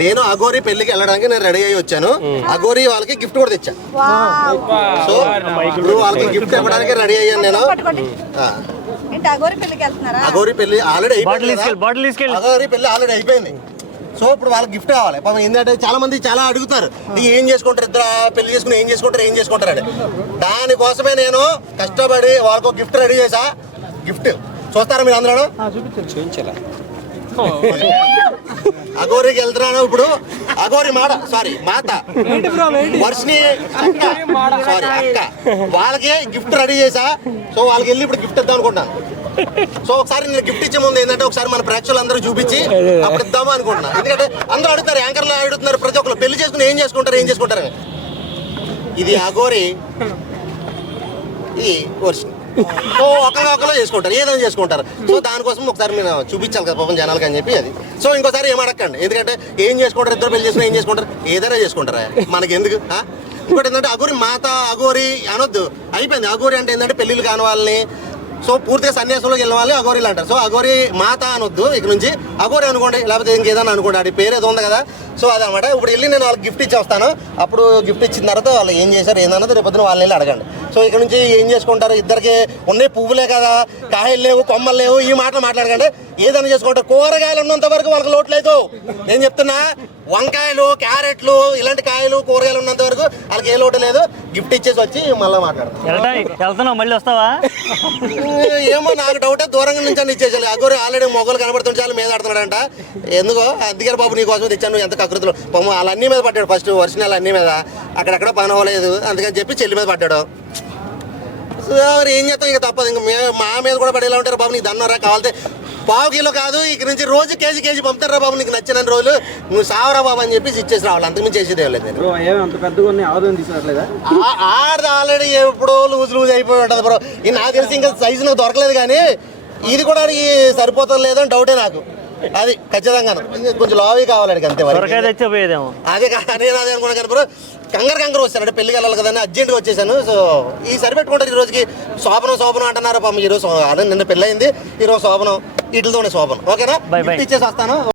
నేను అఘోరి పెళ్లికి వెళ్ళడానికి నేను రెడీ అయ్యి వచ్చాను. అఘోరి వాళ్ళకి గిఫ్ట్ కూడా తెచ్చా. సో ఇప్పుడు వాళ్ళకి గిఫ్ట్ ఇవ్వడానికి రెడీ అయ్యాను నేను. అఘోరి పెళ్లి ఆల్రెడీ అయిపోయింది. అఘోరి పెళ్లి ఆల్రెడీ అయిపోయింది. సో ఇప్పుడు వాళ్ళకి గిఫ్ట్ కావాలి. పాపం ఏంటంటే చాలా మంది చాలా అడుగుతారు, ఏం చేసుకుంటారు ఇద్దరు పెళ్లి చేసుకుని ఏం చేసుకుంటారు అని. దానికోసమే నేను కష్టపడి వాళ్ళకు గిఫ్ట్ రెడీ చేసా. గిఫ్ట్ చూస్తారా మీరు అందరూ? చూపించాలా? అఘోరికి వెళ్తున్నాను ఇప్పుడు. అఘోరి మాత వర్షిని అక్క వాళ్ళకి గిఫ్ట్ రెడీ చేసా. సో వాళ్ళకి వెళ్ళి ఇప్పుడు గిఫ్ట్ ఇద్దాం అనుకుంటున్నాను. సో ఒకసారి నేను గిఫ్ట్ ఇచ్చే ముందు ఏంటంటే ఒకసారి మన ప్రేక్షకులు అందరూ చూపించి అప్పుడు ఇద్దామా అనుకుంటున్నాను. ఎందుకంటే అందరూ అడుగుతారు, యాంకర్లు అడుగుతున్నారు ప్రతి ఒక్కరు పెళ్లి చేసుకుని ఏం చేసుకుంటారు. ఇది అఘోరి, ఇది వర్షిని. సో ఒకరు చేసుకుంటారు, ఏదైనా చేసుకుంటారు. సో దానికోసం ఒకసారి మీరు చూపించాలి కదా పాపం జనాలకి అని చెప్పి అది. సో ఇంకోసారి ఏం అడగండి, ఎందుకంటే ఏం చేసుకుంటారు ఇద్దరు పెళ్లి చేసుకుని ఏం చేసుకుంటారు, ఏదైనా చేసుకుంటారా మనకి ఎందుకు. ఇంకోటి ఏంటంటే అఘోరి మాత అఘోరి అనొద్దు, అయిపోయింది. అఘోరి అంటే ఏంటంటే పెళ్ళిళ్ళు కాని వాళ్ళని, సో పూర్తిగా సన్యాసంలోకి వెళ్ళిన వాళ్ళు అఘోరీలు అంటారు. సో అఘోరి మాత అనొద్దు, ఇక నుంచి అఘోరి అనుకోండి, లేకపోతే ఇంకేదైనా అనుకోండి, అది పేరు ఏదో ఉంది కదా. సో అదనమాట. ఇప్పుడు వెళ్ళి నేను వాళ్ళకి గిఫ్ట్ ఇచ్చి వస్తాను. అప్పుడు గిఫ్ట్ ఇచ్చిన తర్వాత వాళ్ళు ఏం చేశారు ఏందన్నది రేపొద్దున వాళ్ళని వెళ్ళి అడగండి. సో ఇక్కడ నుంచి ఏం చేసుకుంటారు, ఇద్దరికి ఉన్నాయి పువ్వులే కదా, కాయలు లేవు, కొమ్మలు లేవు, ఈ మాటలు మాట్లాడకండి. ఏదైనా చేసుకుంటారు. కూరగాయలు ఉన్నంత వరకు వాళ్ళకి లోటు లేదు. నేను చెప్తున్నా, వంకాయలు, క్యారెట్లు, ఇలాంటి కాయలు, కూరగాయలు ఉన్నంత వరకు వాళ్ళకి ఏ లోటు లేదు. గిఫ్ట్ ఇచ్చేసి వచ్చి మళ్ళీ మాట్లాడతాను. మళ్ళీ వస్తావా? ఏమో నాకు డౌటే, దూరంగా నుంచి అని ఇచ్చేసాలి. అఘోరి ఆల్రెడీ మొగ్గలు కనబడుతుంటే చాలా మీద ఆడుతున్నాడంట. ఎందుకో అందుకే బాబు నీ కోసం తెచ్చాను, ఎంత కకృతులు. వాళ్ళ అన్నీ మీద పడ్డాడు. ఫస్ట్ వర్షాలు అన్నీ మీద అక్కడక్కడ పని అవ్వలేదు, అందుకని చెప్పి చెల్లి మీద పడ్డాడు. ఏం చేస్తాం, ఇక తప్పదు. ఇంక మా మీద కూడా పడేలా ఉంటారు. బాబు నీకు దన్నరా, కావాలంటే పావు కిలో కాదు, ఇక నుంచి రోజు కేజీ పంపుతారా బాబు, నీకు నచ్చిన రోజులు నువ్వు సావరా బాబు అని చెప్పి ఇచ్చేసి రావాలి. అంతకుమించి చేసేది లేదు. ఆడది ఆల్రెడీ ఎప్పుడో లూజ్ అయిపోయి ఉంటుంది బ్రో. ఇది నాకు తెలిసి ఇంకా సైజు నాకు దొరకలేదు, కానీ ఇది కూడా అడిగి సరిపోతుంది లేదని డౌటే నాకు. అది ఖచ్చితంగా కొంచెం లావీ కావాలి అంతే. అదే నేను అదే అనుకున్నా కానీ బ్రో, కంగారు వచ్చాను అంటే పెళ్లికి వెళ్ళాలి కదా అని అర్జెంట్గా వచ్చేసాను. సో ఈ సరిపెట్టుకుంటారు. ఈ రోజుకి శోభనం అంటున్నారు పాపం. ఈరోజు నిన్న పెళ్ళయింది, ఈరోజు శోభనం, వీటితోనే శోభనం. ఓకేనా? ఇచ్చేసి వస్తాను.